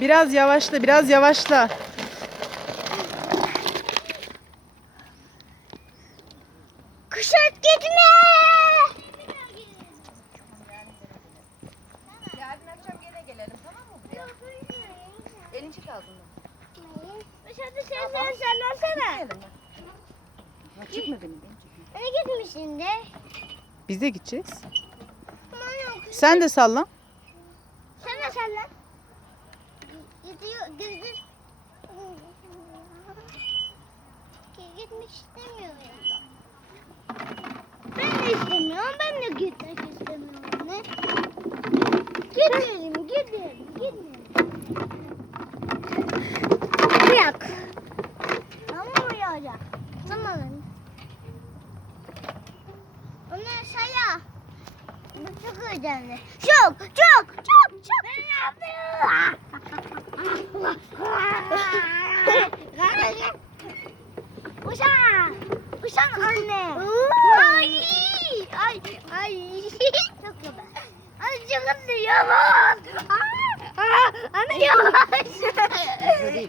Biraz yavaşla, biraz yavaşla. Kuşat gitme. Yarın akşam gene gelelim tamam mı buraya? Elin çık ağzından. Kuşat'ı sen sen sallansana. Bak. Çıkma benim benim çıkma. Ne gitmişsin de? Biz de gideceğiz. Sen de salla. Sen de sallan. Gidiyor, gidiyor. Gitmek istemiyorum. Ben de istemiyorum, ben de gitmek istemiyorum. Ne? Gidelim, gidelim, gidelim. Uyak. Tamam uyuyacak. Tamam. Onu saya. Çok önemli. Çok, çok, çok, çok. Uşak. Uşak anne. Ay. Ay. Ay. Çok güzel. Ay çok hızlı aa, Anne yavaş.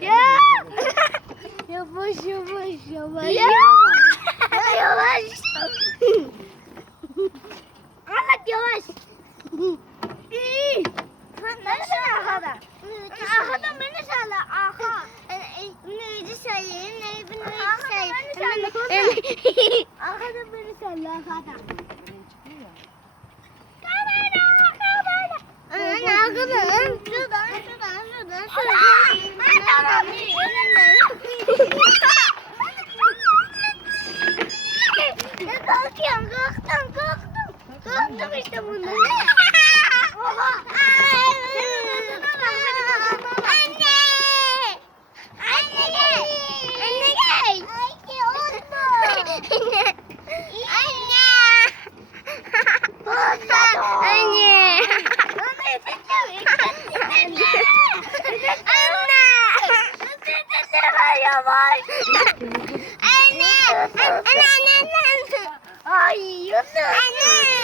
Ya. Yavaş yavaş yavaş. Yavaş. Yavaş. Yavaş. İyi. Söyle arkadan. Arkadan beni söyle. Arka. Neydi söyleyeyim? Neydi neydi söyleyeyim? Arkadan beni söyle arkadan. Şuradan şuradan şuradan şuradan. Kalkıyorum kalktım kalktım. Kalktım işte bunu. Oha. Anne. Anne gel. Anne gel. Anne oldu. Anne. Anne. Anne. Anne. Yavaş. Anne. Anne. Anne. Anne. Ay Yusuf. Anne. Anne.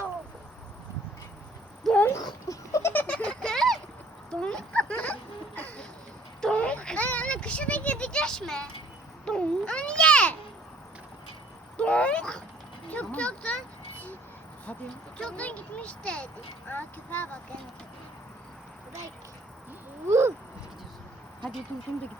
Donk. Donk. Donk. Anne kışa da gideceğiz mi? Donk. Anne. Donk. Çok çoktan Hadi. çoktan gitmiş dedi. Aa köpeğe bak yani. Bak. Hadi dur şunu da gidelim.